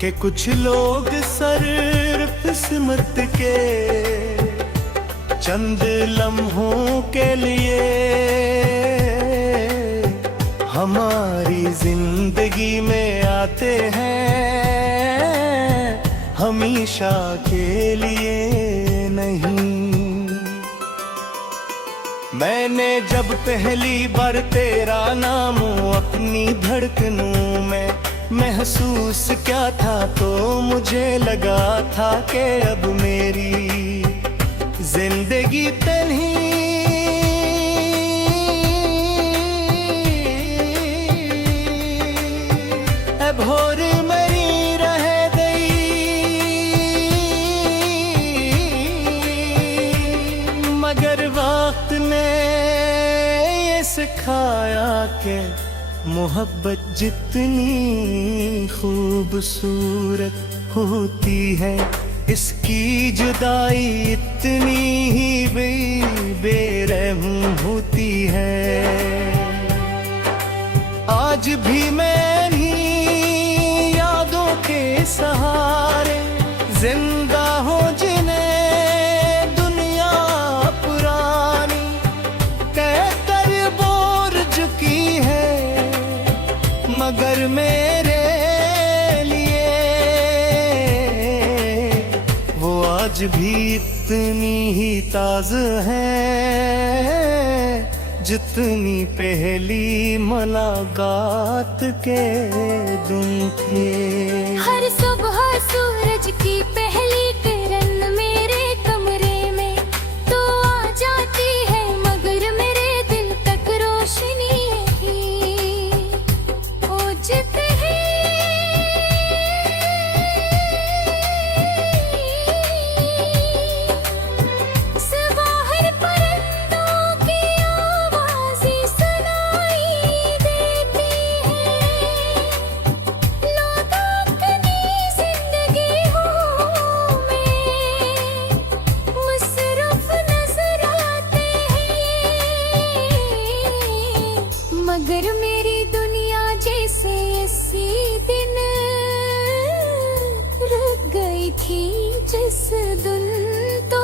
कि कुछ लोग सिर्फ किस्मत के चंद लम्हों के लिए हमारी जिंदगी में आते हैं, हमेशा के लिए नहीं। मैंने जब पहली बार तेरा नाम अपनी धड़कनों में महसूस क्या था, तो मुझे लगा था कि अब मेरी जिंदगी तेरी भोर मेरी रह गई। मगर वक्त ने ये सिखाया कि मोहब्बत जितनी खूबसूरत होती है, इसकी जुदाई इतनी ही बेरहम होती है। आज भी मेरी यादों के सहारे जिंदा हो जिन्हें दुनिया पुरानी कहकर बोर चुकी है, मगर मेरे लिए वो आज भी इतनी ही ताज़ा है जितनी पहली मुलाकात के दिन थे। हर सुबह सूरज की पहली किरण मेरे कमरे में तो आ जाती है, मगर मेरे दिल तक रोशनी ही ओझते हैं। मगर मेरी दुनिया जैसे इसी दिन रुक गई थी, जिस दिन तो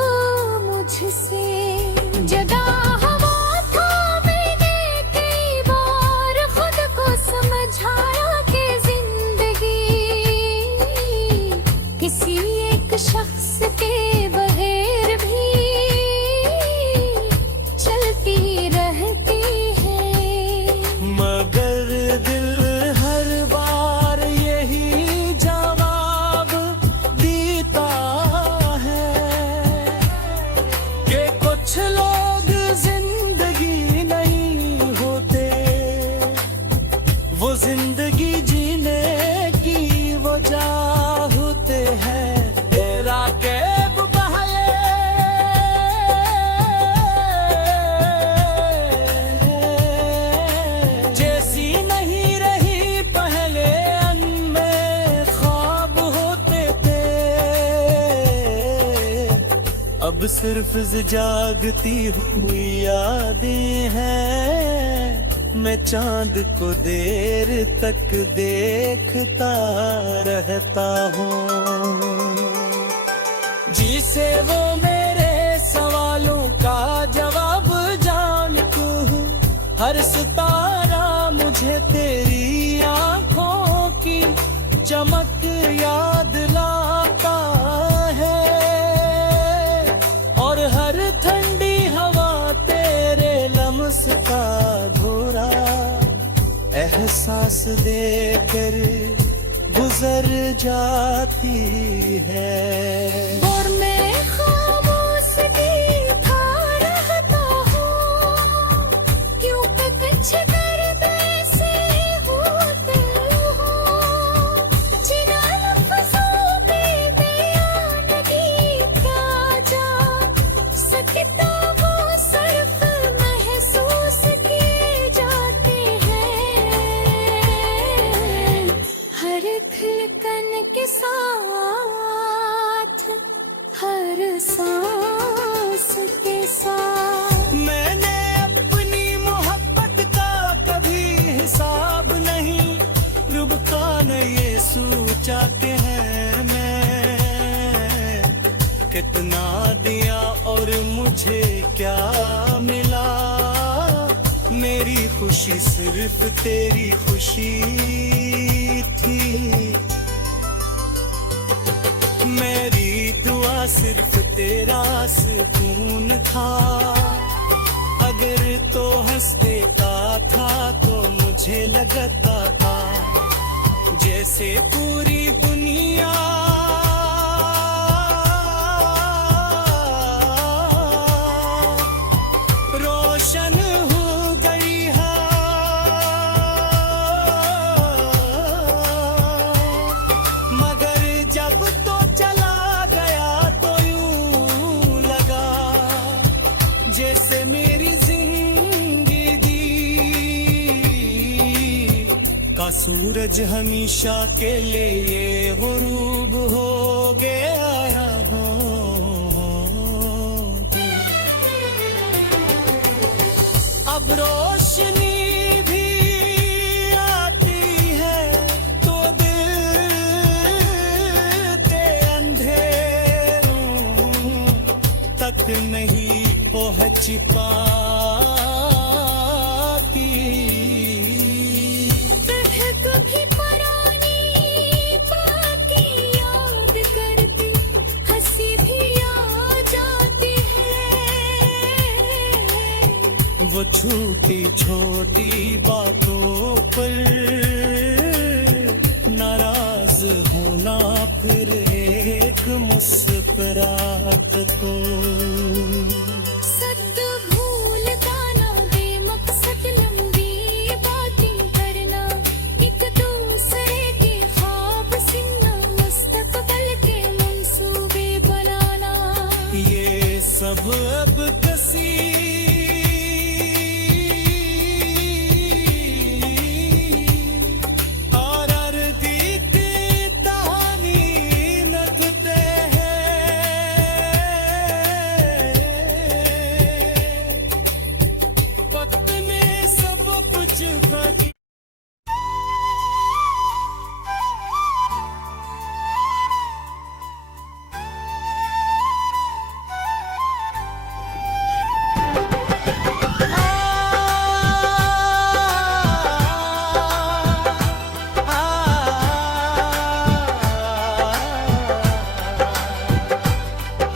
मुझसे जदा हवा था। मैंने कई बार खुद को समझाया कि जिंदगी किसी एक शख्स के बगैर भी चलती रहती। मगर दिल हर बार यही जवाब देता है कि कुछ लोग जिंदगी नहीं होते, वो जिंदगी जीने की वजह होते हैं। तेरा कैब बहाए अब सिर्फ जागती हुई यादें हैं। मैं चांद को देर तक देखता रहता हूँ, जिसे वो मेरे सवालों का जवाब जानता हूँ। हर सितारा मुझे तेरी आंखों की चमक याद लाता है, और हर ठंडी हवा तेरे लम्स का घोरा एहसास देकर गुजर जाती है। और मैं खामोशी था रहता हूँ, क्यों कुछ दर्द ऐसे होते हो जिन लफ्ज़ों पे बयान किया जा सकता, वो सिर्फ महसूस किए जाते हैं। हर धड़कन के साथ, हर सांस के साथ मैंने अपनी मोहब्बत का कभी हिसाब नहीं रुबता न ये सोचाते हैं। कितना दिया और मुझे क्या मिला, मेरी खुशी सिर्फ तेरी खुशी थी, मेरी दुआ सिर्फ तेरा सुकून था। अगर तो हंस देता था तो मुझे लगता था जैसे पूरी दुनिया रोशन हो गई है। मगर जब तो चला गया तो यूं लगा जैसे मेरी जिंदगी का सूरज हमेशा के लिए गुरूब हो गया हो। अब रोशनी भी आती है तो दिल के अंधेरों तक नहीं पहुंच पाती। कभी पुरानी बातें याद करती हंसी भी आ जाती है। वो छोटी छोटी बातों पर नाराज होना फिर एक मुस्कुराहट तो सद भूलता ना बेमकसद लंबी बातें करना, एक दूसरे के ख्वाब सिंगा मुस्तकबल के मंसूबे बनाना। ये सब अब कसी और अर्दी की कहानी नखते हैं। वक्त ने सब कुछ बदल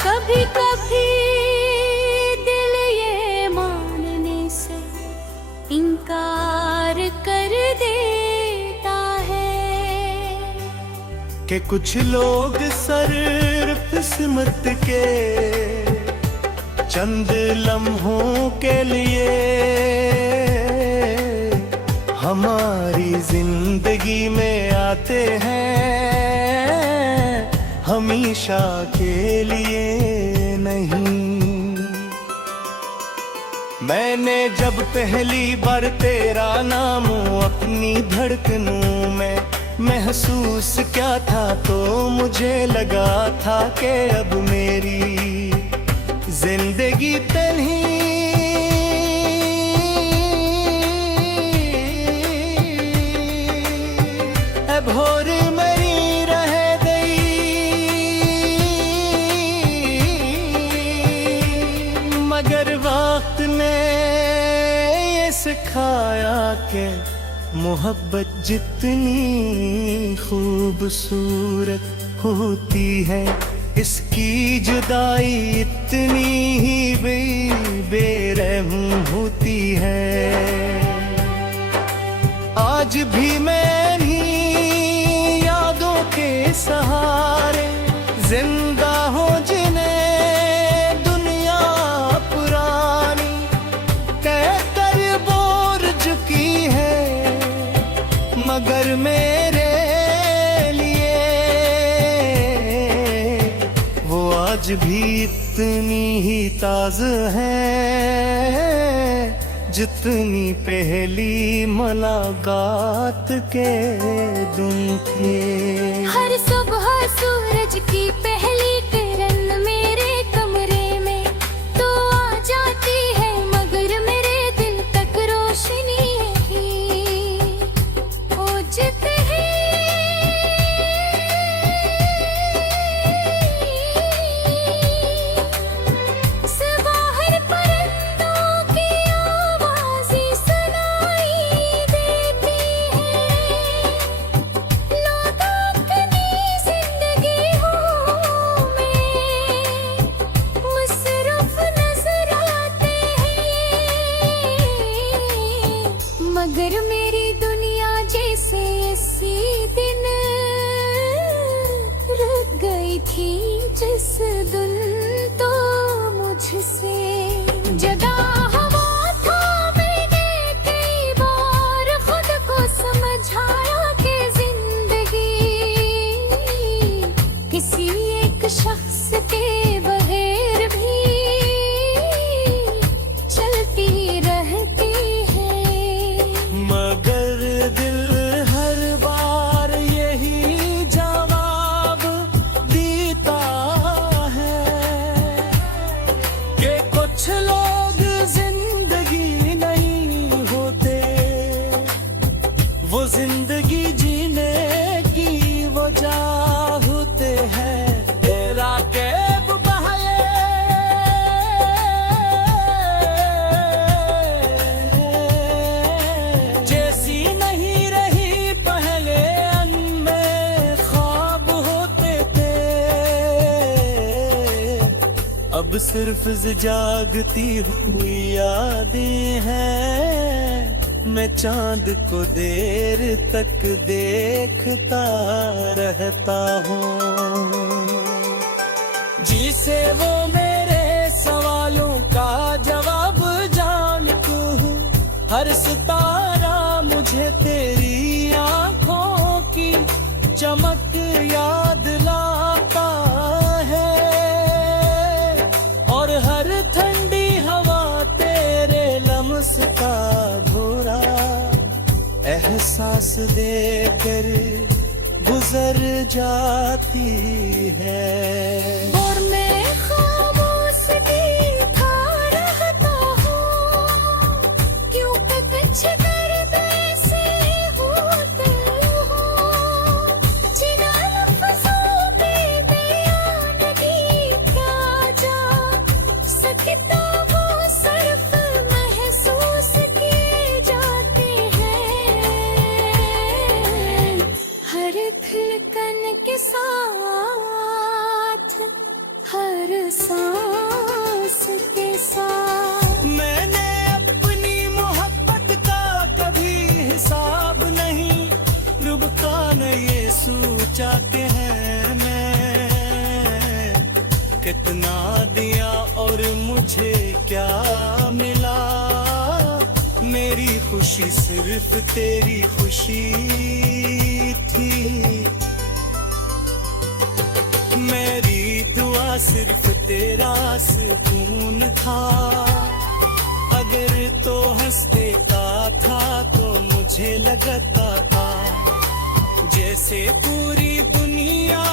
कभी कभी दिल ये मानने से इनकार कर देता है कि कुछ लोग सिर्फ किस्मत के चंद लम्हों के लिए हमारी जिंदगी में आते हैं, हमेशा के लिए नहीं। मैंने जब पहली बार तेरा नाम अपनी धड़कनों में महसूस क्या था तो मुझे लगा था कि अब मेरी जिंदगी तन्ही भोर मेरी रह गई। मगर वक्त ने ये सिखाया कि मोहब्बत जितनी खूबसूरत होती है इसकी जुदाई इतनी ही बेरहम होती है। आज भी मैं यादों के सहारे जिंदा हो जिन्हें दुनिया पुरानी कहकर बोर चुकी है, मगर मेरे लिए वो आज भी इतनी ही ताज़ा है जितनी पहली मुलाकात के दिन थे। हर सुबह सूरज की पहली किरण मेरे कमरे में तो आ जाती है, मगर मेरे दिल तक रोशनी नहीं पहुंचती है। दिन तो मुझसे जदा हुआ था। मैंने कई बार खुद को समझाया कि जिंदगी किसी एक शख्स के बगैर भी चलती रहती है। मगर दिल हर बार यही जवाब देता है कि कुछ लोग जिंदगी नहीं होते, वो जिंदगी जीने की वजह होते हैं। तेरा कैब बहाए जैसी नहीं रही पहले, अनमें ख्वाब होते थे। अब सिर्फ जागती हुई यादें हैं। मैं चांद को देर तक देखता रहता हूँ, जिसे वो मेरे सवालों का जवाब जानता हूँ। हर सितारा मुझे तेरी आंखों की चमक याद लाता है, और हर ठंडी हवा तेरे लम्स का भोरा एहसास देकर गुजर जाती है। और मैं खामोश देखा रहता हूँ, क्योंकि कुछ दर्द ऐसे होते हो जिन लफ्ज़ों पे बयान किया जा सकता। वो सिर्फ महसूस किए जाते हैं, हर धड़कन के साथ, हर सांस के साथ। मैंने अपनी मोहब्बत का कभी हिसाब नहीं रुबका न ये सोचा के है मैं कितना दिया और मुझे क्या मिला। मेरी खुशी सिर्फ तेरी खुशी थी, मेरी दुआ सिर्फ तेरा सुकून था। अगर तो हंसते का था तो मुझे लगता था जैसे पूरी दुनिया